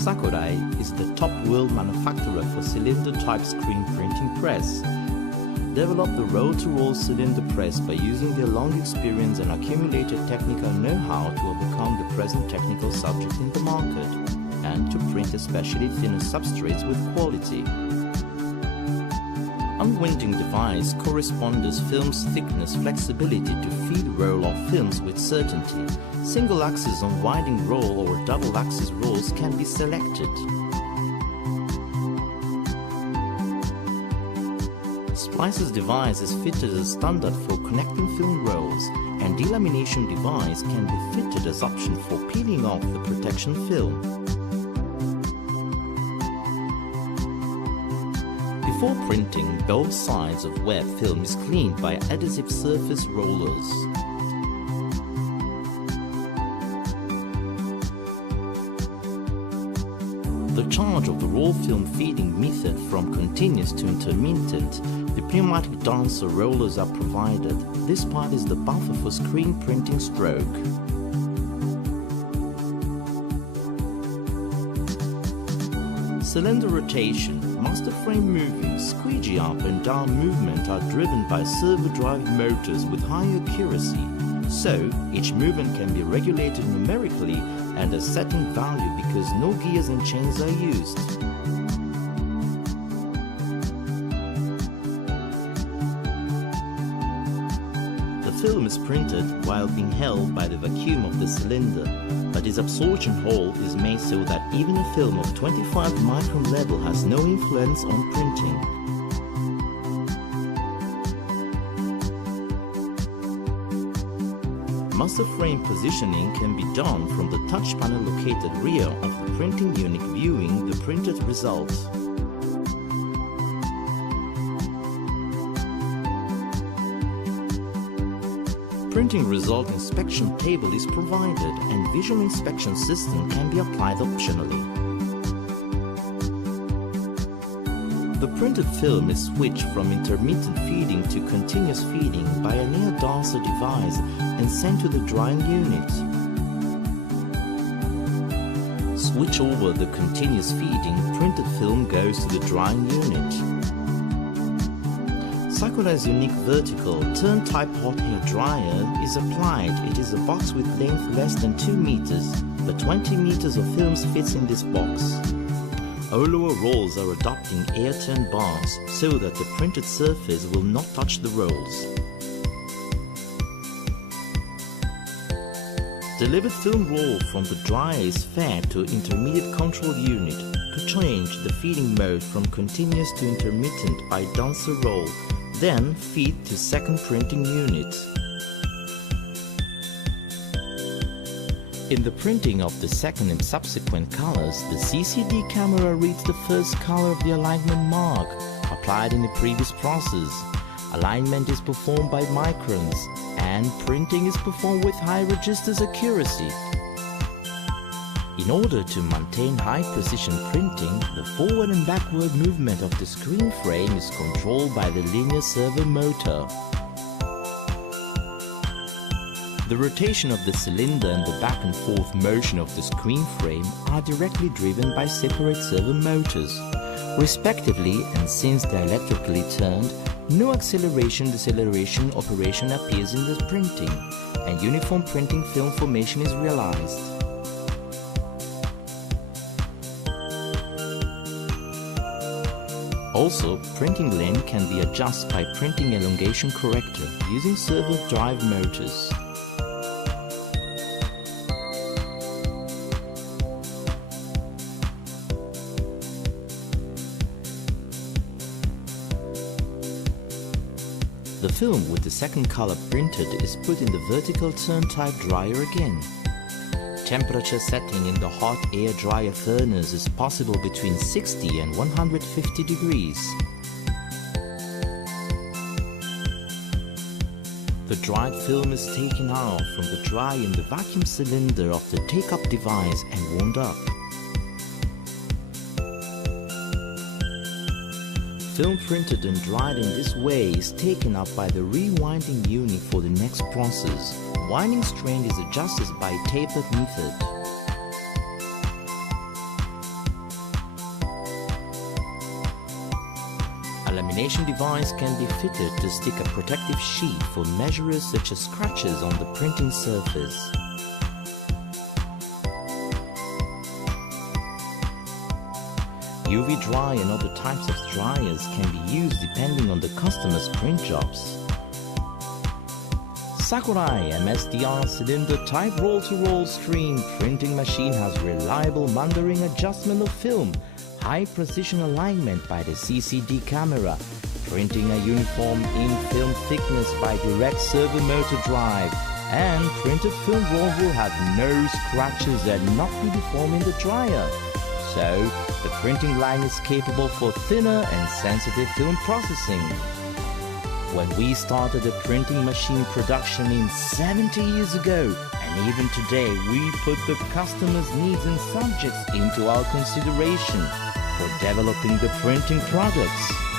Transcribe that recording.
Sakurai is the top world manufacturer for cylinder-type screen printing press. Developed the roll-to-roll cylinder press by using their long experience and accumulated technical know-how to overcome the present technical subject in the market, and to print especially thinner substrates with quality. Unwinding device corresponds film's thickness flexibility to feed roll-off films with certainty. Single-axis unwinding roll or double-axis rolls can be selected. Splicer's device is fitted as standard for connecting film rolls, and delamination device can be fitted as option for peeling off the protection film. Before printing, both sides of wet film is cleaned by adhesive surface rollers. The charge of the roll film feeding method from continuous to intermittent, the pneumatic dancer rollers are provided. This part is the buffer for screen printing stroke. Cylinder rotation, master frame moving, squeegee up and down movement are driven by servo drive motors with high accuracy. So, each movement can be regulated numerically and a setting value because no gears and chains are used. The film is printed while being held by the vacuum of the cylinder, but its absorption hole is made so that even a film of 25 micron level has no influence on printing. Master frame positioning can be done from the touch panel located rear of the printing unit viewing the printed result. Printing result inspection table is provided and visual inspection system can be applied optionally. The printed film is switched from intermittent feeding to continuous feeding by an air dancer device and sent to the drying unit. Switch over the continuous feeding, printed film goes to the drying unit. Sakurai's unique vertical turn-type hot hair dryer is applied. It is a box with length less than 2 meters, but 20 meters of films fits in this box. All lower rolls are adopting air turn bars so that the printed surface will not touch the rolls. Delivered film roll from the dryer is fed to intermediate control unit to change the feeding mode from continuous to intermittent by dancer roll, then feed to second printing unit. In the printing of the second and subsequent colors, the CCD camera reads the first color of the alignment mark applied in the previous process. Alignment is performed by microns, and printing is performed with high registers accuracy. In order to maintain high precision printing, the forward and backward movement of the screen frame is controlled by the linear servo motor. The rotation of the cylinder and the back and forth motion of the screen frame are directly driven by separate servo motors, respectively, and since they are electrically turned, no acceleration-deceleration operation appears in the printing, and uniform printing film formation is realized. Also, printing length can be adjusted by printing elongation corrector using servo drive motors. The film with the second color printed is put in the vertical turn-type dryer again. temperature setting in the hot air dryer furnace is possible between 60 and 150 degrees. The dried film is taken out from the dryer in the vacuum cylinder of the take-up device and warmed up. Film printed and dried in this way is taken up by the rewinding unit for the next process. Winding strength is adjusted by tapered method. A lamination device can be fitted to stick a protective sheet for measures such as scratches on the printing surface. UV dry and other types of dryers can be used depending on the customer's print jobs. Sakurai MSDR cylinder type roll-to-roll screen printing machine has reliable mandering adjustment of film, high precision alignment by the CCD camera, printing a uniform ink film thickness by direct servo motor drive, and printed film roll will have no scratches and not be deformed in the dryer. So, the printing line is capable for thinner and sensitive film processing. When we started the printing machine production in 70 years ago, and even today we put the customer's needs and subjects into our consideration for developing the printing products.